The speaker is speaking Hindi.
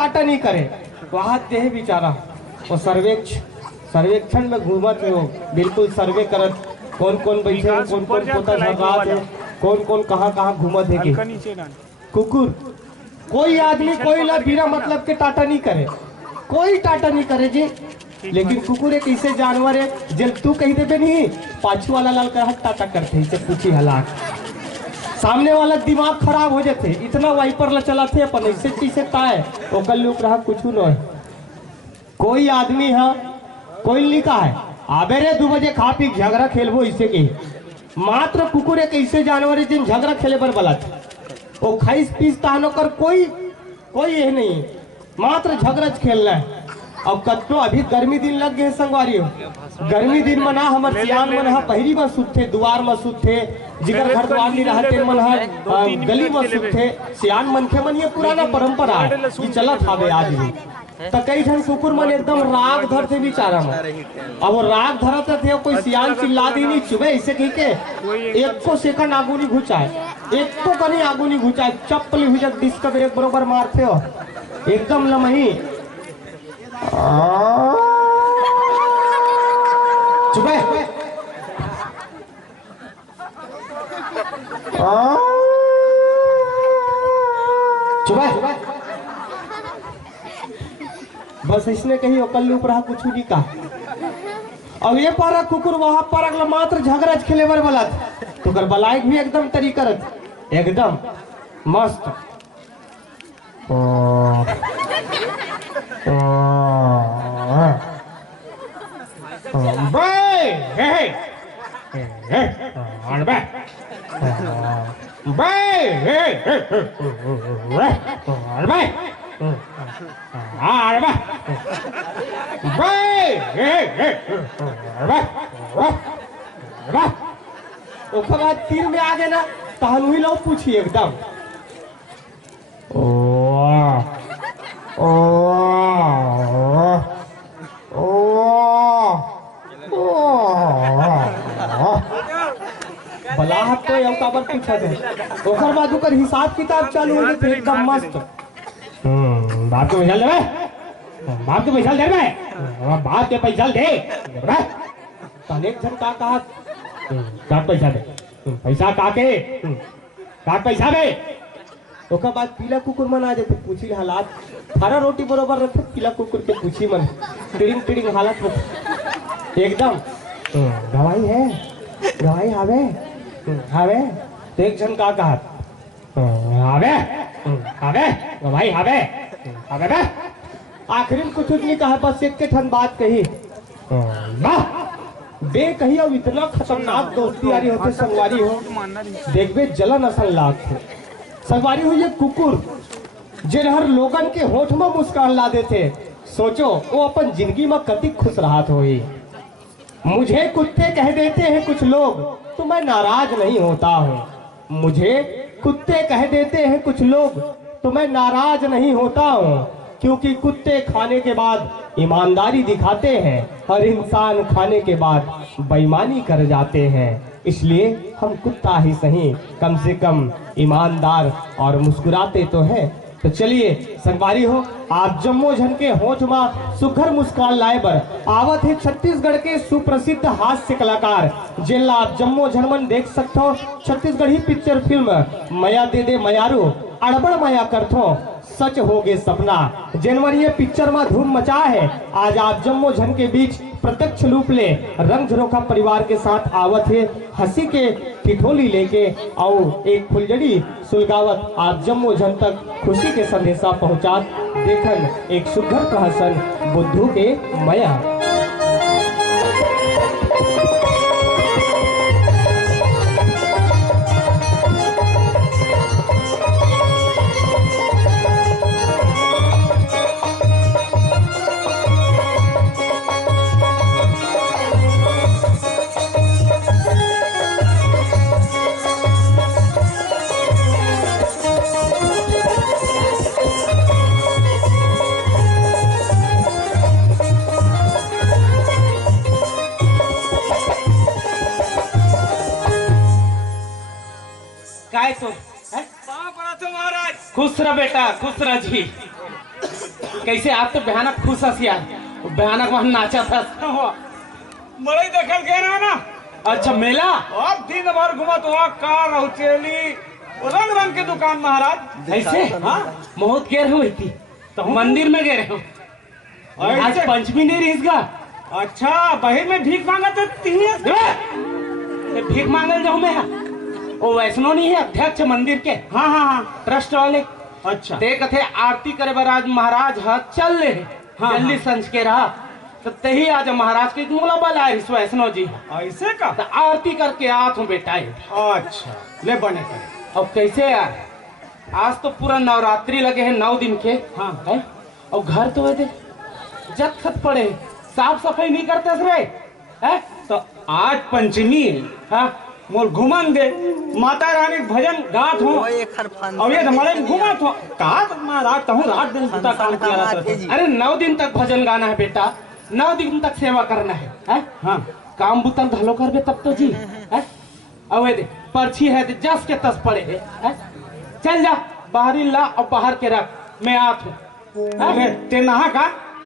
टाटा नहीं करे वहाँ दे बेचारा वो सर्वेक्षण में घूमत है, वो बिल्कुल सर्वे करत कौन कौन बैठे है, कौन कौन पोता झगड़ात है, कौन कौन कहाँ कहाँ घूमत है कि कुकुर। कोई आदमी कोई ला बिना मतलब के टाटा नहीं करे, कोई टाटा नहीं करे जी। लेकिन कुकुर एक ऐसे जानवर है जब तू कही देबे नहीं पाछू वाला लाल कर टाटा करते इसे पूछी हलाक, सामने वाला दिमाग खराब हो जाते, इतना वाइपर ला चलाते अपन ऐसे चीजे ताए ओकर लुक रहा कुछ न है। कोई आदमी है कोई लिखा है आबे रे 2 बजे खा पी झगड़ा खेलबो इसे के, मात्र कुकुर एक ऐसे जानवर है जिन झगड़ा खेले बर बलत वो खाइस पीस तानो कर कोई ये नहीं, मात्र झगड़ा खेलना है। अब कतो अभी गर्मी दिन लग गए संगवारी हो, गर्मी दिन मना हमर सियान मन हा पहरी में सुते दुआर में सुते जिगर घर द्वार नहीं रहते मन हा गली में सुते सियान मन के मन ये पुराना परंपरा है ये चलत हावे आज भी। तो कई जन कुकुर मन एकदम राग धरते बेचारा में, अब वो राग धरते थे कोई सियान चिल्ला दी नहीं चुबे ऐसे कही के एक को सेकंड आगू नहीं घुचाए, एक तो कहीं आगू नहीं घुचाए चप्पल हुई जब डिस्क ब्रेक बरोबर मारते हो एकदम लमही चुपे चुपे बस इसने कही कल ऊपर कुछ नहीं कहा। अब ये पारा कुकुर वहां पर अगला मात्र झगड़ा खेले बर वाला तो कर बलाइक भी एकदम तरीका एकदम मस्त बाद तीर में आ गए ना तहन हुई लो पूछी एकदम बलाहट तो यौ काबर पूछत है ओकर बाद ओकर हिसाब किताब चालू हो गए एकदम मस्त। बाप के पैसा ले बाप के पैसा दे बाप के पैसा दे अनेक जन का कहा का पैसा दे पैसा काके का पैसा दे ओकर बाद पीला कुकुर मन आ जाते पूछी हालात हरा रोटी बरोबर रखे पीला कुकुर के पूछी मन टिड़िंग हालत में एकदम दवाई है दवाई हावे हावे तो एक जन का कहा हावे हावे दवाई हावे हावे बे आखिरी में कुछ नहीं कहा बस एक के ठन बात कही बे कही अब इतना खतरनाक दोस्ती यारी होते संगवारी हो देखबे जलन असल लाख है संगवारी हो ये कुकुर जिन हर लोगन के होठ में मुस्कान ला देते सोचो वो अपन जिंदगी में कति खुश रहा होई। मुझे कुत्ते कह देते हैं कुछ लोग तो मैं नाराज नहीं होता हूँ, मुझे कुत्ते कह देते हैं कुछ लोग तो मैं नाराज नहीं होता हूँ क्योंकि कुत्ते खाने के बाद ईमानदारी दिखाते हैं और इंसान खाने के बाद बेईमानी कर जाते हैं, इसलिए हम कुत्ता ही सही कम से कम ईमानदार और मुस्कुराते तो हैं। तो चलिए संगवारी हो आप जम्मो झन के होठ में सुघर मुस्कान लाए बर आवत है छत्तीसगढ़ के सुप्रसिद्ध हास्य कलाकार जिनला आप जम्मो झन मन देख सकते हो छत्तीसगढ़ी पिक्चर फिल्म मया दे दे मयारू अड़बड़ मया करथो सच हो गए सपना जनवर ये पिक्चर में धूम मचा है। आज आप जम्मो झन के बीच प्रत्यक्ष रूप ले रंग झरोखा परिवार के साथ आवत है हंसी के ठिठोली लेके और एक फुलझड़ी सुलगावत आप जम्मो झन तक खुशी के संदेशा पहुंचात देखन एक सुघर प्रहसन बुद्धू के मया। काय तो महाराज खुश रह बेटा खुश रह जी कैसे आप तो भयानक खुश हस यार, भयानक वहां नाचा था। बड़े देखल गए ना। अच्छा मेला अब दिन भर घुमत हुआ कार और चेली रंग रंग की दुकान महाराज। ऐसे? हाँ बहुत गेर हुई थी तो मंदिर में गए रहे। आज ऐसे? पंचमी नहीं रही इसका। अच्छा बहिर में भीख मांगा तो भीख मांगल जाऊं मैं। वो वैष्णो नहीं है अध्यक्ष मंदिर के? हाँ हाँ हाँ ट्रस्ट वाले। अच्छा ते कथे आरती करे बराज महाराज हाथ चल ले। हाँ, जल्दी हाँ। संज के रहा तो तही आज महाराज के मोला बला वैष्णो जी ऐसे का। तो आरती करके आत हूँ बेटा ये। अच्छा ले बने करे। अब कैसे यार, आज तो पूरा नवरात्रि लगे हैं 9 दिन के। हाँ। है? और घर तो वैसे जत खत पड़े, साफ सफाई नहीं करते रे है? तो आज पंचमी है। हाँ मोर घुमन दे माता रानी के भजन गात हो और ये हमारे घुमत हो का महाराज कहूँ रात दिन बुता काम किया रहता था। अरे 9 दिन तक भजन गाना है बेटा, 9 दिन तक सेवा करना है? हाँ काम बुतल धलो करबे तब तो जी है? अब दे पर्ची है तो जस के तस पड़े है? चल जा बाहरी ला और बाहर के रख, मैं आत हूँ। अरे ते नहा का